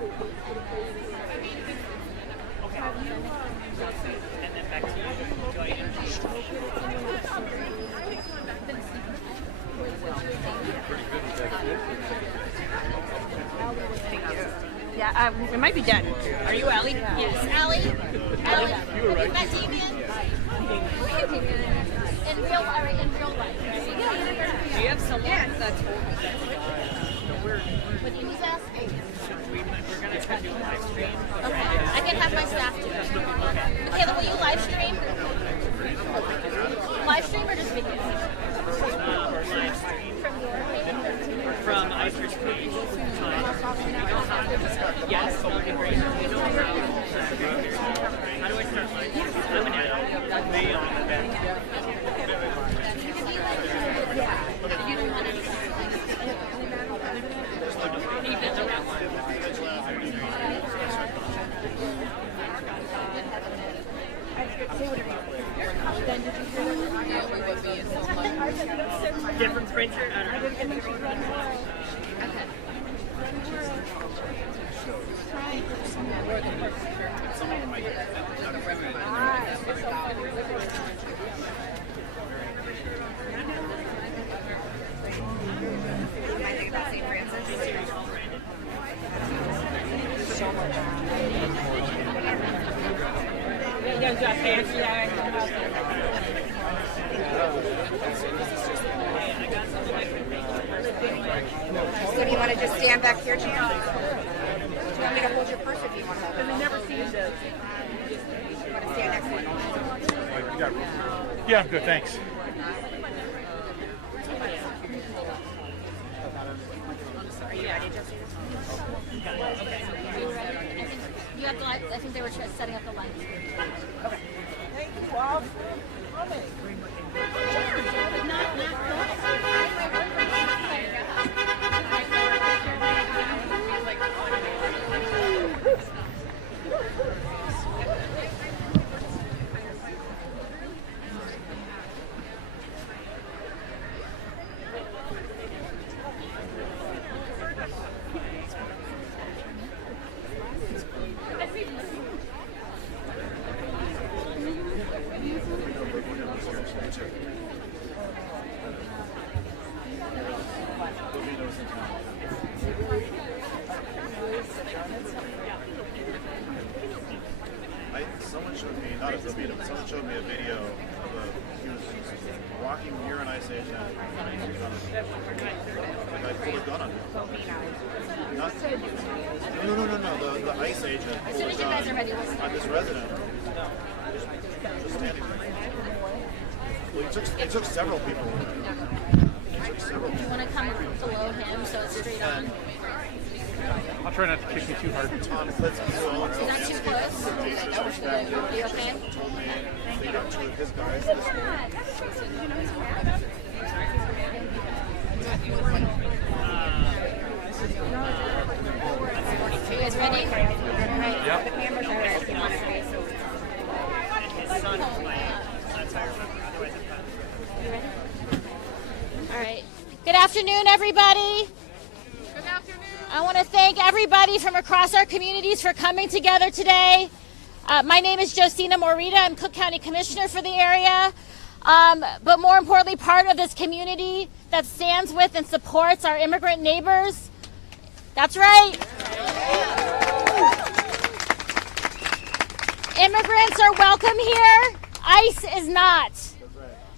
And then back to you. Do I introduce? Yeah, it might be done. Are you Allie? Yes, Allie. Allie. Have you met Damien? In real life. Do you have someone that's What do you need to ask? we're gonna try to do a live stream? Okay. I can have my staff do it. Michaela, will you live stream? Live stream or just video? Live stream from ICE's page. Yes, that would be great. You know how do I start live? I'm an adult. They different printer? I don't know. So do you want to just stand back here, Jan? Do you want me to hold your purse if you want to hold it? I've never seen this. You want to stand next to me? Yeah, I'm good, thanks. Are you ready, Jesse? You have the light. I think they were setting up the lights. Okay. Thank you all for coming. Someone showed me, not a video, but someone showed me a video of he was walking near an ICE agent. The guy pulled a gun on him. No. The ICE agent As soon as you guys are ready, we'll on this resident. Just standing there. Well, he took several people. You want to come below him so it's straight on? I'll try not to kick you too hard. Tom Klitzky, so Is that too close? You okay? told me they got two of his guys. Are you guys ready? Yep. All right. Good afternoon, everybody. Good afternoon. I want to thank everybody from across our communities for coming together today. My name is Josina Morita. I'm Cook County Commissioner for the area. But more importantly, part of this community that stands with and supports our immigrant neighbors. That's right. Immigrants are welcome here. ICE is not.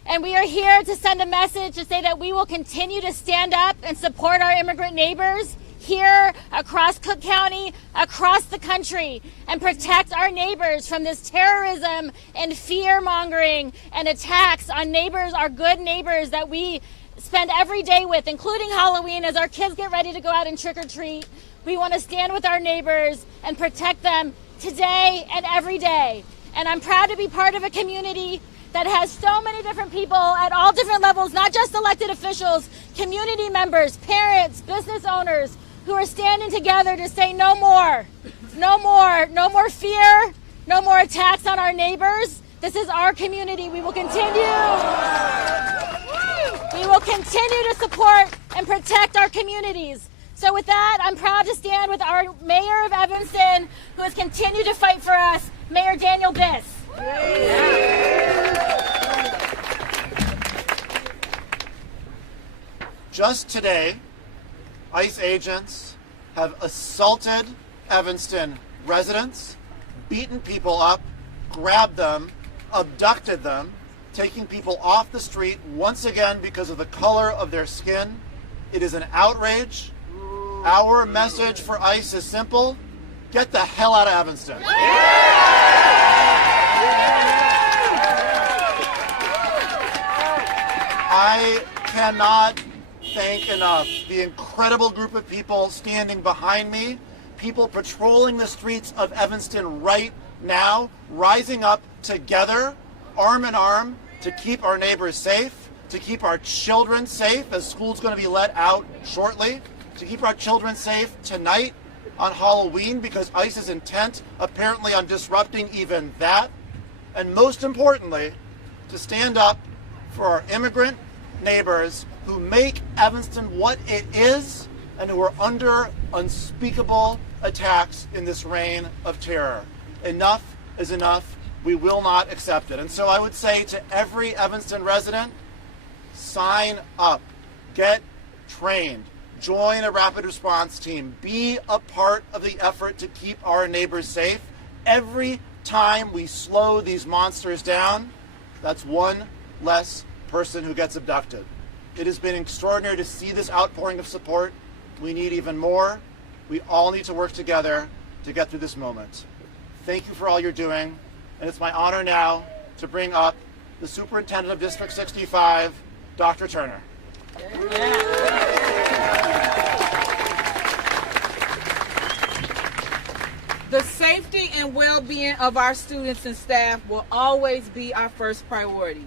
And we are here to send a message to say that we will continue to stand up and support our immigrant neighbors here across Cook County, across the country, and protect our neighbors from this terrorism and fear-mongering and attacks on neighbors, our good neighbors that we spend every day with, including Halloween, as our kids get ready to go out and trick-or-treat. We want to stand with our neighbors and protect them today and every day. And I'm proud to be part of a community that has so many different people at all different levels, not just elected officials, community members, parents, business owners, who are standing together to say no more, no more fear, no more attacks on our neighbors. This is our community. We will continue to support and protect our communities. So with that, I'm proud to stand with our Mayor of Evanston, who has continued to fight for us, Mayor Daniel Biss. Just today, ICE agents have assaulted Evanston residents, beaten people up, grabbed them, abducted them, taking people off the street once again because of the color of their skin. It is an outrage. Our message for ICE is simple: get the hell out of Evanston. I cannot thank enough the incredible group of people standing behind me, people patrolling the streets of Evanston right now, rising up together, arm in arm, to keep our neighbors safe, to keep our children safe as school's going to be let out shortly, to keep our children safe tonight on Halloween because ICE is intent apparently on disrupting even that, and most importantly, to stand up for our immigrant neighbors who make Evanston what it is and who are under unspeakable attacks in this reign of terror. Enough is enough. We will not accept it. And so I would say to every Evanston resident, sign up, get trained, join a rapid response team, be a part of the effort to keep our neighbors safe. Every time we slow these monsters down, that's one less person who gets abducted. It has been extraordinary to see this outpouring of support. We need even more. We all need to work together to get through this moment. Thank you for all you're doing, and it's my honor now to bring up the Superintendent of District 65, Dr. Turner. The safety and well-being of our students and staff will always be our first priority.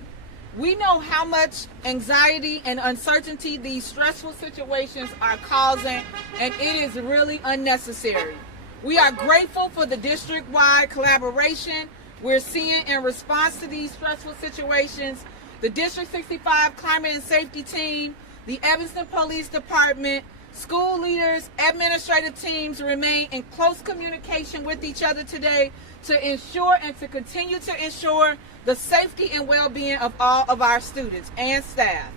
We know how much anxiety and uncertainty these stressful situations are causing, and it is really unnecessary. We are grateful for the district-wide collaboration we're seeing in response to these stressful situations. The District 65 Climate and Safety Team, the Evanston Police Department, school leaders, administrative teams remain in close communication with each other today to ensure and to continue to ensure the safety and well-being of all of our students and staff.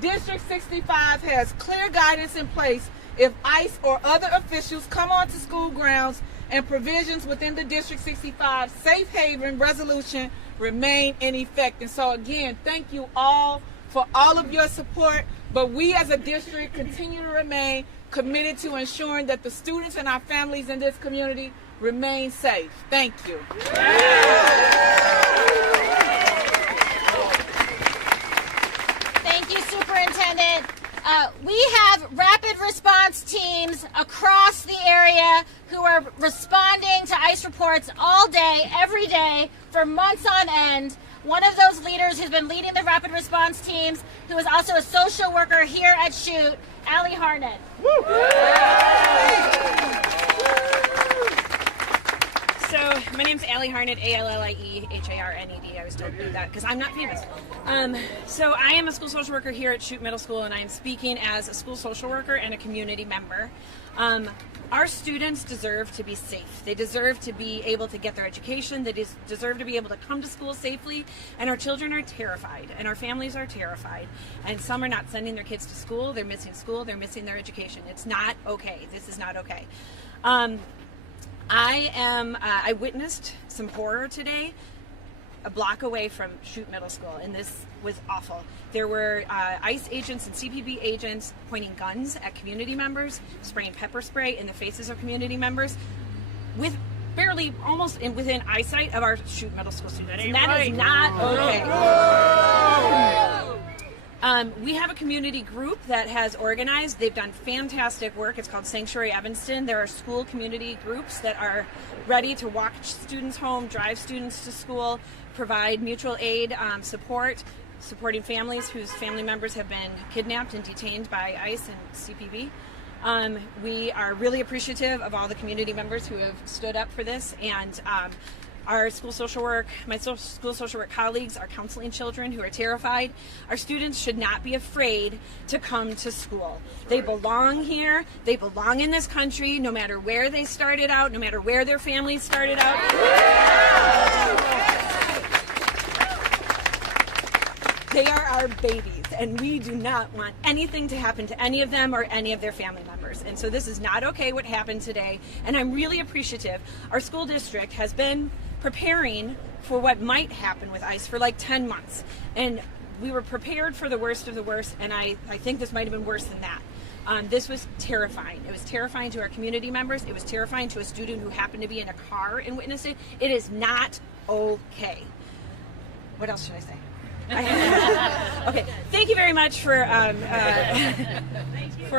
District 65 has clear guidance in place if ICE or other officials come onto school grounds, and provisions within the District 65 Safe Haven resolution remain in effect. And so again, thank you all for all of your support, but we as a district continue to remain committed to ensuring that the students and our families in this community remain safe. Thank you. Thank you, Superintendent. We have rapid response teams across the area who are responding to ICE reports all day, every day, for months on end. One of those leaders who's been leading the rapid response teams, who is also a social worker here at Shoot, Allie Harnett. So my name's Allie Harnett, ALLIEHARNED. I always told you that because I'm not famous. So I am a school social worker here at Shoot Middle School, and I am speaking as a school social worker and a community member. Our students deserve to be safe. They deserve to be able to get their education. They deserve to be able to come to school safely. And our children are terrified, and our families are terrified. And some are not sending their kids to school. They're missing school. They're missing their education. It's not okay. This is not okay. I witnessed some horror today a block away from Shoot Middle School, and this was awful. There were ICE agents and CBP agents pointing guns at community members, spraying pepper spray in the faces of community members with barely almost within eyesight of our Shoot Middle School students. And that is not okay. We have a community group that has organized. They've done fantastic work. It's called Sanctuary Evanston. There are school community groups that are ready to walk students home, drive students to school, provide mutual aid supporting families whose family members have been kidnapped and detained by ICE and CBP. We are really appreciative of all the community members who have stood up for this, and Our school social work, my school social work colleagues are counseling children who are terrified. Our students should not be afraid to come to school. They belong here. They belong in this country, no matter where they started out, no matter where their families started out. They are our babies, and we do not want anything to happen to any of them or any of their family members. And so this is not okay what happened today, and I'm really appreciative. Our school district has been preparing for what might happen with ICE for like 10 months. And we were prepared for the worst of the worst, and I think this might have been worse than that. This was terrifying. It was terrifying to our community members. It was terrifying to a student who happened to be in a car and witnessed it. It is not okay. What else should I say? Okay, thank you very much for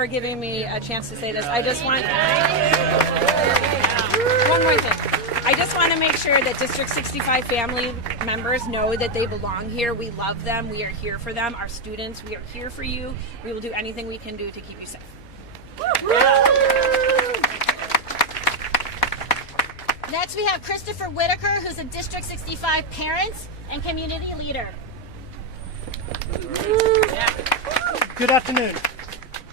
giving me a chance to say this. I just want one more thing. I just want to make sure that District 65 family members know that they belong here. We love them. We are here for them. Our students, we are here for you. We will do anything we can do to keep you safe. Next, we have Christopher Whitaker, who's a District 65 parent and community leader. Good afternoon.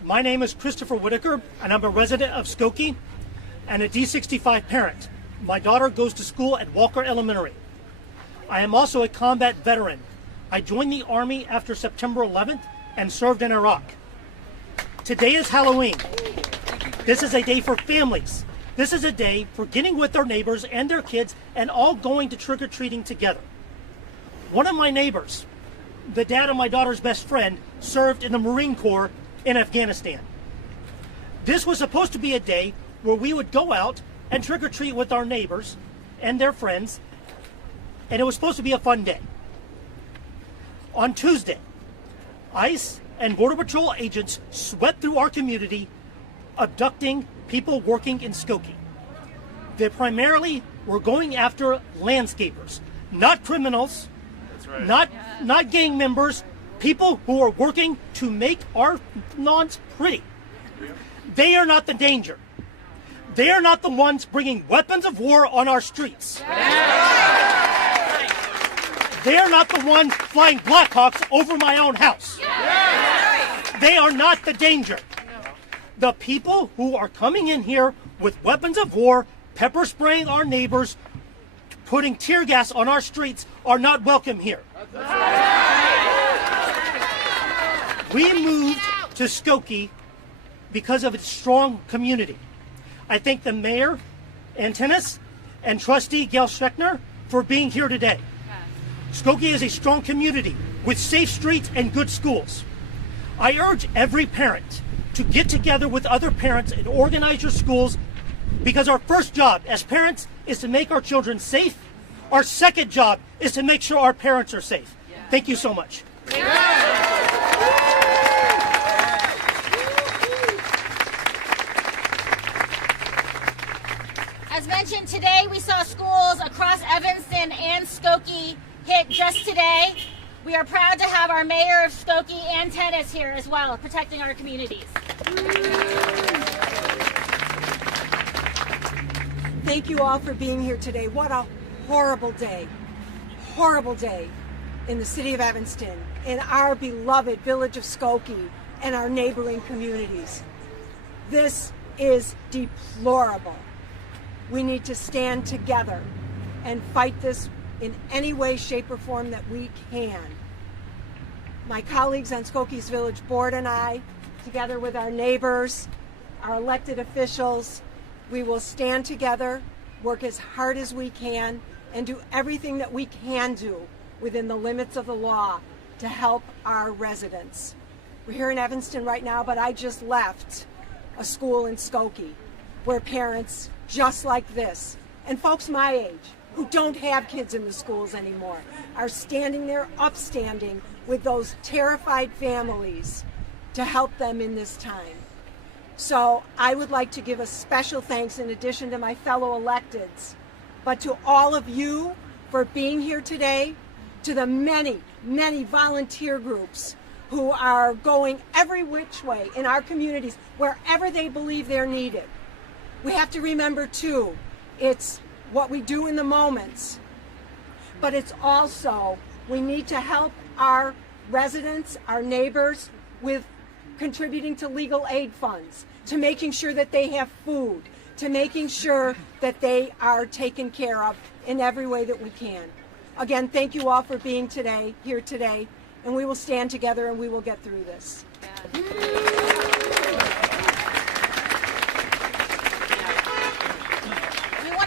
My name is Christopher Whitaker, and I'm a resident of Skokie and a D65 parent. My daughter goes to school at Walker Elementary. I am also a combat veteran. I joined the Army after September 11th and served in Iraq. Today is Halloween. This is a day for families. This is a day for getting with their neighbors and their kids and all going to trick-or-treating together. One of my neighbors, the dad of my daughter's best friend, served in the Marine Corps in Afghanistan. This was supposed to be a day where we would go out and trick-or-treat with our neighbors and their friends, and it was supposed to be a fun day. On Tuesday, ICE and Border Patrol agents swept through our community, abducting people working in Skokie. They primarily were going after landscapers, not criminals, not gang members, people who are working to make our lawns pretty. They are not the danger. They are not the ones bringing weapons of war on our streets. They are not the ones flying Blackhawks over my own house. They are not the danger. The people who are coming in here with weapons of war, pepper spraying our neighbors, putting tear gas on our streets are not welcome here. We moved to Skokie because of its strong community. I thank the mayor, Antinus, and trustee Gail Schreckner for being here today. Skokie is a strong community with safe streets and good schools. I urge every parent to get together with other parents and organize your schools, because our first job as parents is to make our children safe. Our second job is to make sure our parents are safe. Thank you so much. As mentioned, today we saw schools across Evanston and Skokie hit just today. We are proud to have our mayor of Skokie and Tennis here as well, protecting our communities. Thank you all for being here today. What a horrible day in the city of Evanston, in our beloved village of Skokie and our neighboring communities. This is deplorable. We need to stand together and fight this in any way, shape, or form that we can. My colleagues on Skokie's Village Board and I, together with our neighbors, our elected officials, we will stand together, work as hard as we can, and do everything that we can do within the limits of the law to help our residents. We're here in Evanston right now, but I just left a school in Skokie where parents just like this, and folks my age, who don't have kids in the schools anymore, are standing there upstanding with those terrified families to help them in this time. So I would like to give a special thanks, in addition to my fellow electeds, but to all of you for being here today, to the many, many volunteer groups who are going every which way in our communities, wherever they believe they're needed. We have to remember too, it's what we do in the moments but it's also, we need to help our residents, our neighbors, with contributing to legal aid funds, to making sure that they have food, to making sure that they are taken care of in every way that we can. Again, thank you all for being here today, and we will stand together and we will get through this.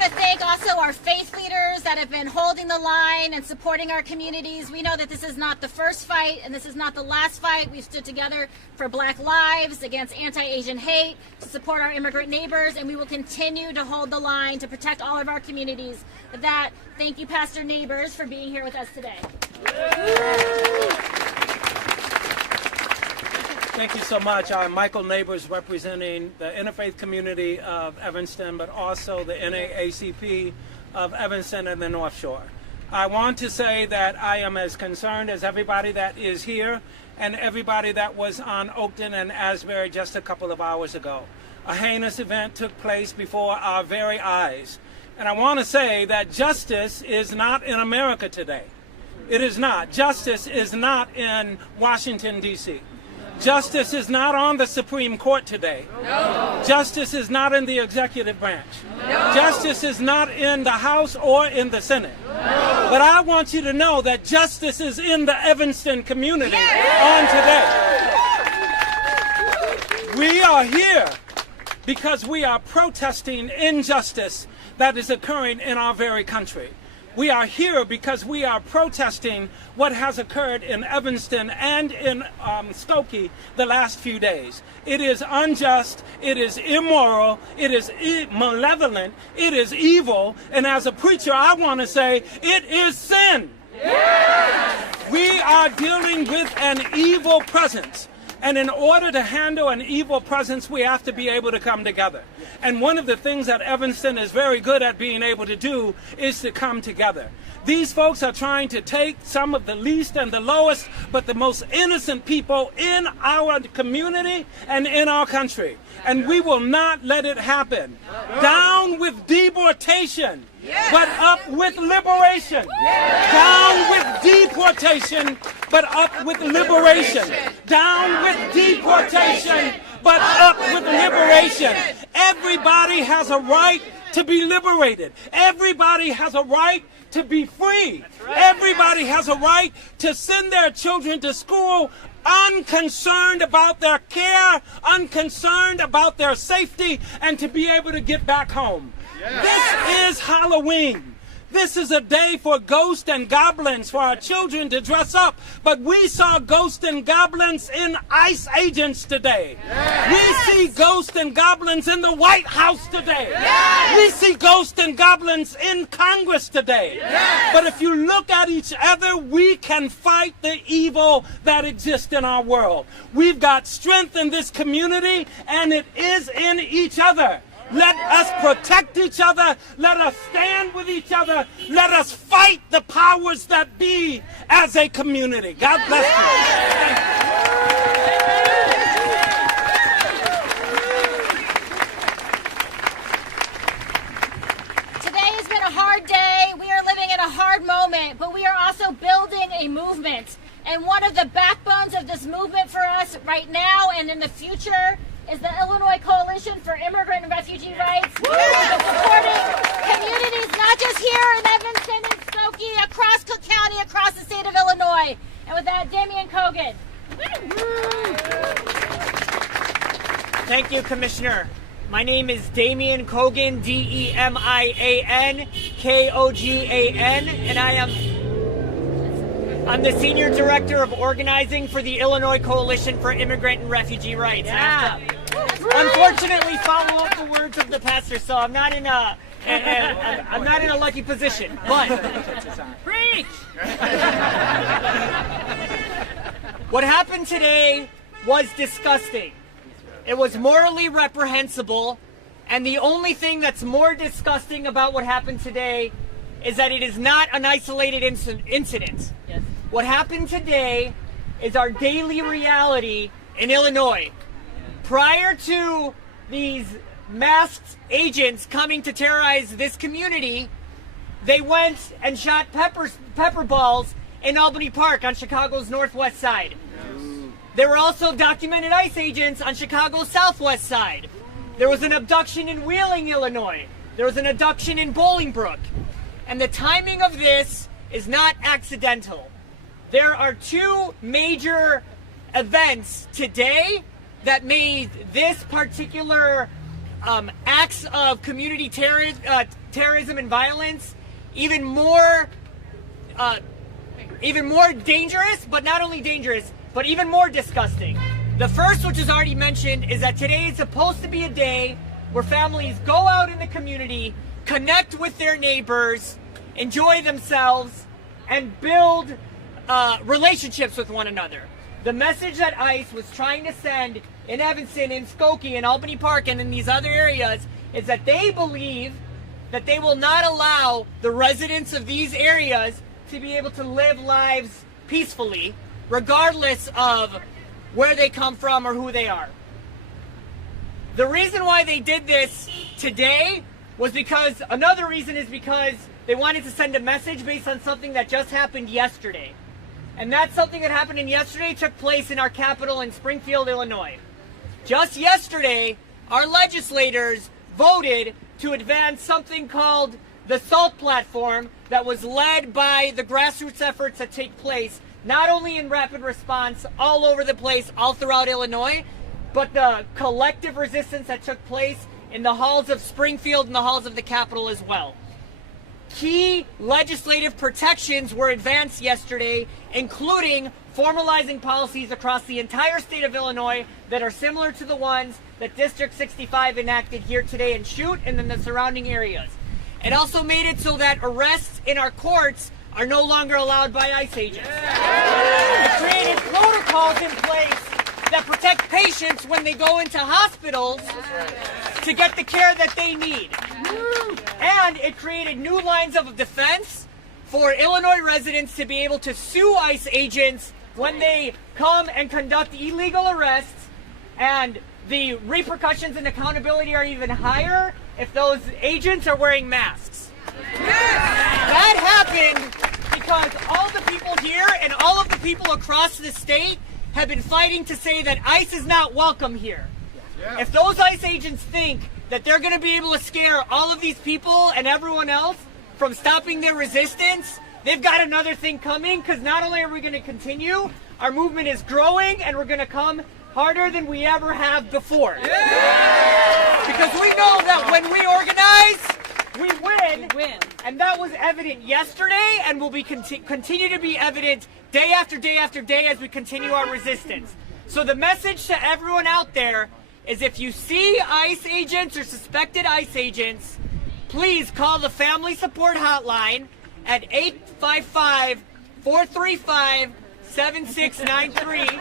Thank also our faith leaders that have been holding the line and supporting our communities. We know that this is not the first fight and this is not the last fight. We've stood together for Black lives, against anti-Asian hate, to support our immigrant neighbors, and we will continue to hold the line to protect all of our communities. With that, thank you, Pastor Neighbors, for being here with us today. Thank you so much. I'm Michael Neighbors, representing the interfaith community of Evanston, but also the NAACP of Evanston and the North Shore. I want to say that I am as concerned as everybody that is here and everybody that was on Oakton and Asbury just a couple of hours ago. A heinous event took place before our very eyes. And I want to say that justice is not in America today. It is not. Justice is not in Washington, D.C. Justice is not on the Supreme Court today. No. Justice is not in the executive branch. No. Justice is not in the House or in the Senate. No. But I want you to know that justice is in the Evanston community on today. We are here because we are protesting injustice that is occurring in our very country. We are here because we are protesting what has occurred in Evanston and in Skokie the last few days. It is unjust, it is immoral, it is malevolent, it is evil, and as a preacher I want to say it is sin. Yes! We are dealing with an evil presence. And in order to handle an evil presence, we have to be able to come together. And one of the things that Evanston is very good at being able to do is to come together. These folks are trying to take some of the least and the lowest, but the most innocent people in our community and in our country. And we will not let it happen. Down with deportation, but up with liberation. Down with deportation, but up with liberation. Down with deportation, but up with liberation. Everybody has a right to be liberated. Everybody has a right to be free. Everybody has a right to send their children to school unconcerned about their care, unconcerned about their safety, and to be able to get back home. This is Halloween. This is a day for ghosts and goblins, for our children to dress up. But we saw ghosts and goblins in ICE agents today. Yes. We see ghosts and goblins in the White House today. Yes. We see ghosts and goblins in Congress today. Yes. But if you look at each other, we can fight the evil that exists in our world. We've got strength in this community, and it is in each other. Let us protect each other. Let us stand with each other. Let us fight the powers that be as a community. God bless you. Today has been a hard day. We are living in a hard moment, but we are also building a movement. And one of the backbones of this movement for us right now and in the future is the Illinois Coalition for Immigrant and Refugee Rights. Supporting communities not just here in Evanston and Skokie, across Cook County, across the state of Illinois. And with that, Damian Kogan. Thank you, Commissioner. My name is Damian Kogan, Demian Kogan, and I'm the Senior Director of Organizing for the Illinois Coalition for Immigrant and Refugee Rights. Yeah. Unfortunately, follow up the words of the pastor, so I'm not in a lucky position. But preach. What happened today was disgusting. It was morally reprehensible, and the only thing that's more disgusting about what happened today is that it is not an isolated incident. Yes. What happened today is our daily reality in Illinois. Prior to these masked agents coming to terrorize this community, they went and shot pepper balls in Albany Park on Chicago's northwest side. There were also documented ICE agents on Chicago's southwest side. There was an abduction in Wheeling, Illinois. There was an abduction in Bolingbrook. And the timing of this is not accidental. There are two major events today that made this particular acts of community terrorism and violence even more dangerous, but not only dangerous, but even more disgusting. The first, which is already mentioned, is that today is supposed to be a day where families go out in the community, connect with their neighbors, enjoy themselves, and build relationships with one another. The message that ICE was trying to send in Evanston, in Skokie, in Albany Park, and in these other areas is that they believe that they will not allow the residents of these areas to be able to live lives peacefully, regardless of where they come from or who they are. The reason why they did this today was because, another reason is because they wanted to send a message based on something that just happened yesterday. And that something that happened yesterday took place in our capital in Springfield, Illinois. Just yesterday, our legislators voted to advance something called the SALT platform that was led by the grassroots efforts that take place not only in rapid response all over the place, all throughout Illinois, but the collective resistance that took place in the halls of Springfield and the halls of the Capitol as well. Key legislative protections were advanced yesterday, including formalizing policies across the entire state of Illinois that are similar to the ones that District 65 enacted here today in Chute and in the surrounding areas. It also made it so that arrests in our courts are no longer allowed by ICE agents. It created protocols in place that protect patients when they go into hospitals to get the care that they need. And it created new lines of defense for Illinois residents to be able to sue ICE agents when they come and conduct illegal arrests, and the repercussions and accountability are even higher if those agents are wearing masks. That happened because all the people here and all of the people across the state have been fighting to say that ICE is not welcome here. If those ICE agents think that they're going to be able to scare all of these people and everyone else from stopping their resistance, they've got another thing coming, because not only are we going to continue, our movement is growing and we're going to come harder than we ever have before. Because we know that when we organize, we win. And that was evident yesterday and will be continue to be evident day after day after day as we continue our resistance. So the message to everyone out there is, if you see ICE agents or suspected ICE agents, please call the Family Support Hotline at 855-435-7693.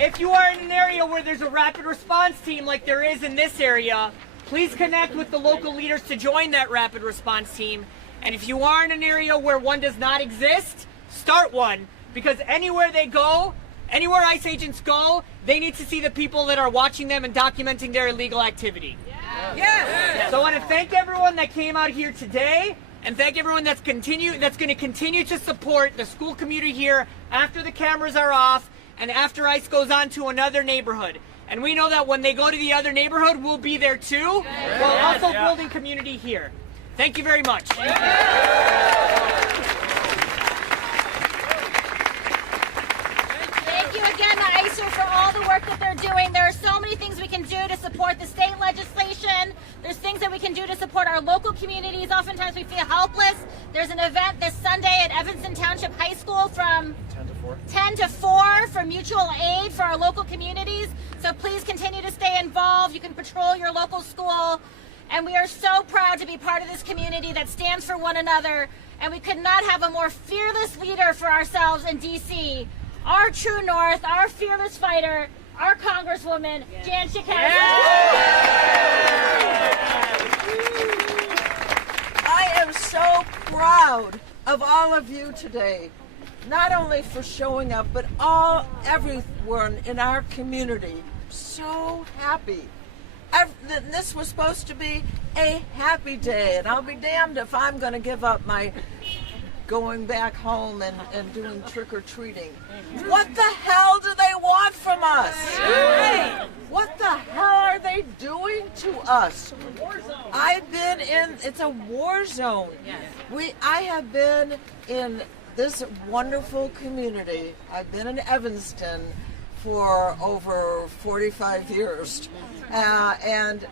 If you are in an area where there's a rapid response team like there is in this area, please connect with the local leaders to join that rapid response team. And if you are in an area where one does not exist, start one, because anywhere they go, anywhere ICE agents go, they need to see the people that are watching them and documenting their illegal activity. So I want to thank everyone that came out here today, and thank everyone that's going to continue to support the school community here after the cameras are off and after ICE goes on to another neighborhood. And we know that when they go to the other neighborhood, we'll be there too, while also building community here. Thank you very much. Thank you again to ICER for all the work that they're doing. There are so many things we can do to support the state legislation. There's things that we can do to support our local communities. Oftentimes we feel helpless. There's an event this Sunday at Evanston Township High School from 10 to 4 for mutual aid for our local communities. So please continue to stay involved. You can patrol your local school. And we are so proud to be part of this community that stands for one another. And we could not have a more fearless leader for ourselves in D.C. Our true north, our fearless fighter, our Congresswoman, Jan Schakowsky. I am so proud of all of you today, not only for showing up, but everyone in our community. So happy. This was supposed to be a happy day, and I'll be damned if I'm going to give up my going back home and doing trick-or-treating. What the hell do they want from us? What the hell are they doing to us? I've been in, it's a war zone. I have been in this wonderful community. I've been in Evanston for over 45 years. And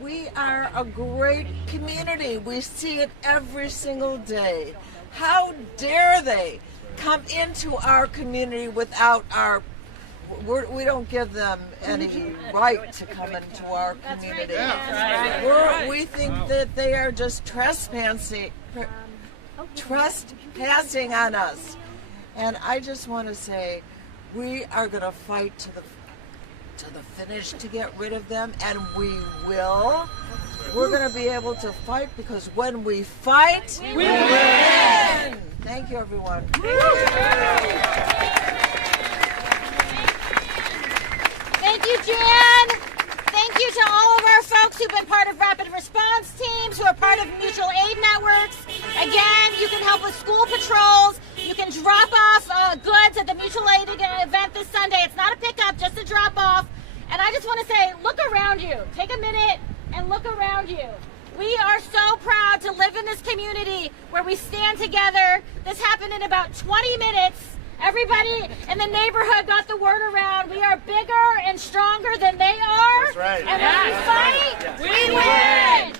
we are a great community. We see it every single day. How dare they come into our community without we don't give them any right to come into our community. We think that they are just trespassing on us. And I just want to say, we are going to fight to the finish to get rid of them, and we will. We're going to be able to fight, because when we fight, we win. Thank you, everyone. Thank you, Jan. Thank you to all of our folks who've been part of rapid response teams, who are part of mutual aid networks. Again, you can help with school patrols. You can drop off goods at the mutual aid event this Sunday. It's not a pickup, just a drop off. And I just want to say, look around you. Take a minute and look around you. We are so proud to live in this community where we stand together. This happened in about 20 minutes. Everybody in the neighborhood got the word around. We are bigger and stronger than they are. That's right. And when we fight, we win.